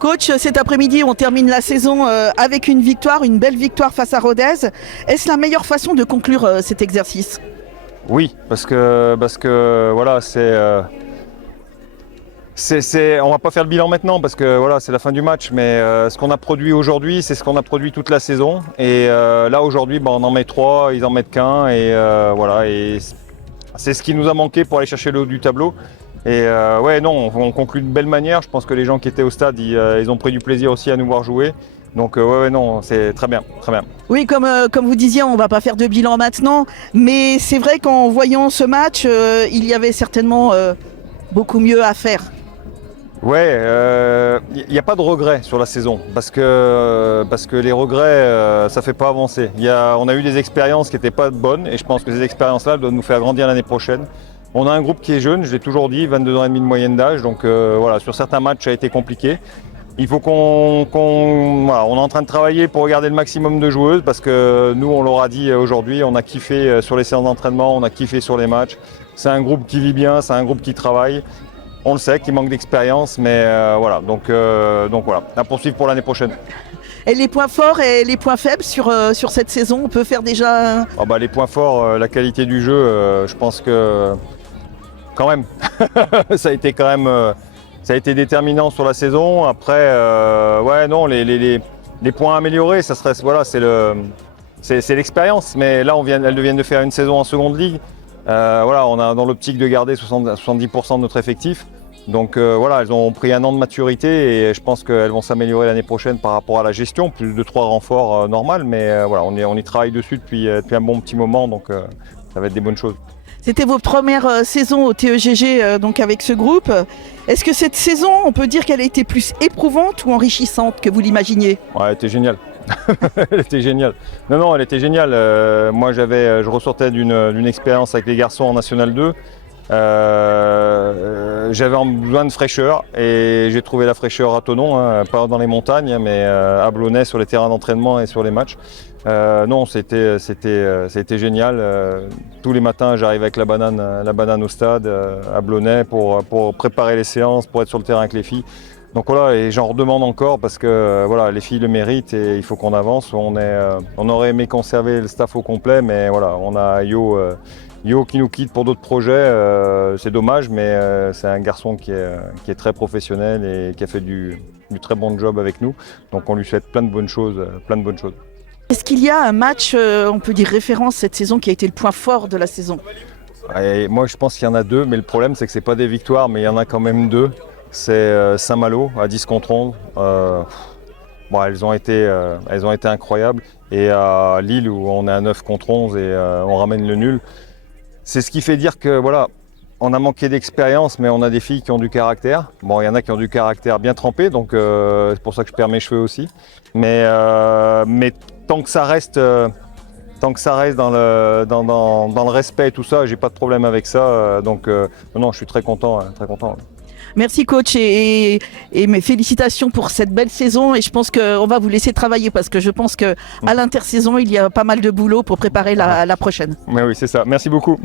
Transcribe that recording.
Coach, cet après-midi, on termine la saison avec une victoire, une belle victoire face à Rodez. Est-ce la meilleure façon de conclure cet exercice? Oui, parce que voilà, on va pas faire le bilan maintenant parce que voilà, c'est la fin du match, mais ce qu'on a produit aujourd'hui, c'est ce qu'on a produit toute la saison. Et là aujourd'hui, on en met 3, ils en mettent qu'un, et voilà, et c'est ce qui nous a manqué pour aller chercher le haut du tableau. Et ouais, non, on conclut de belle manière. Je pense que les gens qui étaient au stade, ils ont pris du plaisir aussi à nous voir jouer. Donc ouais, non, c'est très bien, très bien. Oui, comme vous disiez, on ne va pas faire de bilan maintenant, mais c'est vrai qu'en voyant ce match, il y avait certainement beaucoup mieux à faire. Ouais, il n'y a pas de regrets sur la saison parce que les regrets, ça fait pas avancer. On a eu des expériences qui n'étaient pas bonnes et je pense que ces expériences-là doivent nous faire grandir l'année prochaine. On a un groupe qui est jeune, je l'ai toujours dit, 22 ans et demi de moyenne d'âge, donc voilà, sur certains matchs ça a été compliqué. Il faut voilà, on est en train de travailler pour regarder le maximum de joueuses parce que nous, on leur a dit aujourd'hui, on a kiffé sur les séances d'entraînement, on a kiffé sur les matchs. C'est un groupe qui vit bien, c'est un groupe qui travaille. On le sait, qu'il manque d'expérience, mais voilà, donc voilà, à poursuivre pour l'année prochaine. Et les points forts et les points faibles sur cette saison, on peut faire déjà... Les points forts, la qualité du jeu, je pense que quand même, ça a été quand même, ça a été déterminant sur la saison. Après, ouais, non, les points améliorés, ça serait, voilà, c'est l'expérience. Mais là, elles viennent de faire une saison en seconde ligue. Voilà, on a dans l'optique de garder 70% de notre effectif. Donc voilà, elles ont pris un an de maturité et je pense qu'elles vont s'améliorer l'année prochaine par rapport à la gestion. Plus de 3 renforts normal, mais voilà, on y travaille dessus depuis un bon petit moment, donc ça va être des bonnes choses. C'était votre première saison au TEGG donc avec ce groupe. Est-ce que cette saison, on peut dire qu'elle a été plus éprouvante ou enrichissante que vous l'imaginiez? Ouais, elle était géniale. Elle était géniale. Non, elle était géniale. Moi, je ressortais d'une expérience avec les garçons en National 2. J'avais besoin de fraîcheur et j'ai trouvé la fraîcheur à Thonon, pas dans les montagnes, mais à Blonay sur les terrains d'entraînement et sur les matchs. Non, c'était génial. Tous les matins, j'arrive avec la banane au stade à Blonay pour préparer les séances, pour être sur le terrain avec les filles. Donc voilà, et j'en redemande encore parce que voilà, les filles le méritent et il faut qu'on avance. On aurait aimé conserver le staff au complet, mais voilà, on a Yo qui nous quitte pour d'autres projets. C'est dommage, mais c'est un garçon qui est très professionnel et qui a fait du très bon job avec nous. Donc on lui souhaite plein de bonnes choses, Est-ce qu'il y a un match, on peut dire référence cette saison, qui a été le point fort de la saison? Et moi, je pense qu'il y en a 2, mais le problème, c'est que c'est pas des victoires, mais il y en a quand même 2. C'est Saint-Malo à 10 contre 11. Elles ont été incroyables. Et à Lille, où on est à 9 contre 11 et on ramène le nul. C'est ce qui fait dire que voilà, on a manqué d'expérience, mais on a des filles qui ont du caractère. Bon, il y en a qui ont du caractère bien trempé, donc c'est pour ça que je perds mes cheveux aussi. Mais tant que ça reste dans le respect et tout ça, j'ai pas de problème avec ça. Donc non, je suis très content, très content. Merci coach et mes félicitations pour cette belle saison et je pense qu'on va vous laisser travailler parce que je pense qu'à l'intersaison il y a pas mal de boulot pour préparer la prochaine. Mais oui, c'est ça. Merci beaucoup.